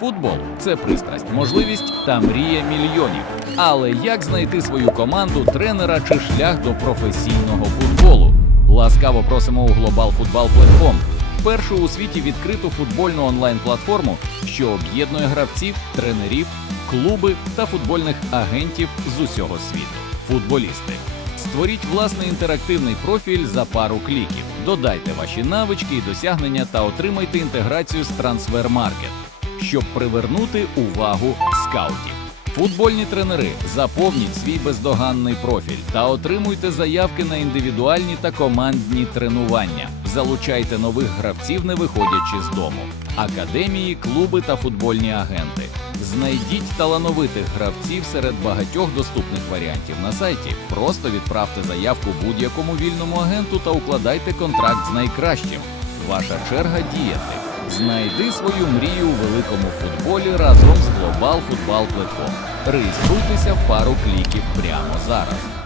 Футбол це пристрасть, можливість та мрія мільйонів. Але як знайти свою команду, тренера чи шлях до професійного футболу? Ласкаво просимо у Global Football Platform, першу у світі відкриту футбольну онлайн-платформу, що об'єднує гравців, тренерів, клуби та футбольних агентів з усього світу. Футболісти. Створіть власний інтерактивний профіль за пару кліків. Додайте ваші навички і досягнення та отримайте інтеграцію з TransferMarket, щоб привернути увагу скаутів. Футбольні тренери заповніть свій бездоганний профіль та отримуйте заявки на індивідуальні та командні тренування. Залучайте нових гравців, не виходячи з дому. Академії, клуби та футбольні агенти. Знайдіть талановитих гравців серед багатьох доступних варіантів на сайті. Просто відправте заявку будь-якому вільному агенту та укладайте контракт з найкращим. Ваша черга діяти. Знайди свою мрію у великому футболі разом з Global Football Platform. Реєструйтеся в пару кліків прямо зараз.